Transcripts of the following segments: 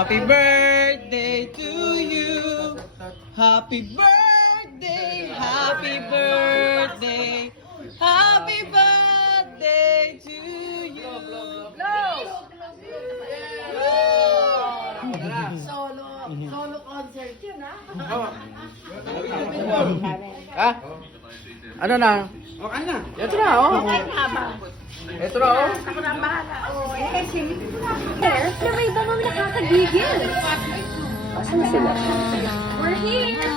Happy birthday to you. Happy birthday, happy birthday. Happy birthday to you. Solo concert yun, ha? Ha? Ano na? Okay na. Ito na, oh. Okay na ba? Ito na, oh. Ako na ang bahala. Oh, eh, kasi na may iba kami nakakagigil. Asan sila? We're here!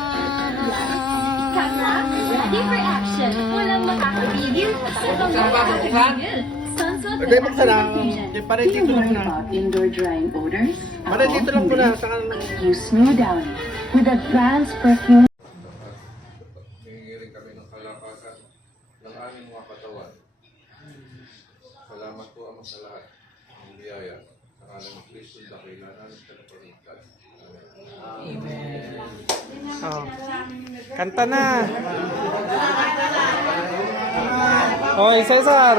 Kaka, ready for action. Walang makakagigil. Walang makakagigil. Sunset Pwede buksan lang. Pare dito lang na. About indoor drying odors, Pare dito lang po na. Saka you smooth down with advanced perfume. Hingirin kami ng kalakasan ng aming mga katawan. Salamat po Ama sa lahat ng biyaya. Sa ngalan ng Kristo, dakilanan at kalapangitad. Amen. Oh. Kanta na. Hoy, Cesar.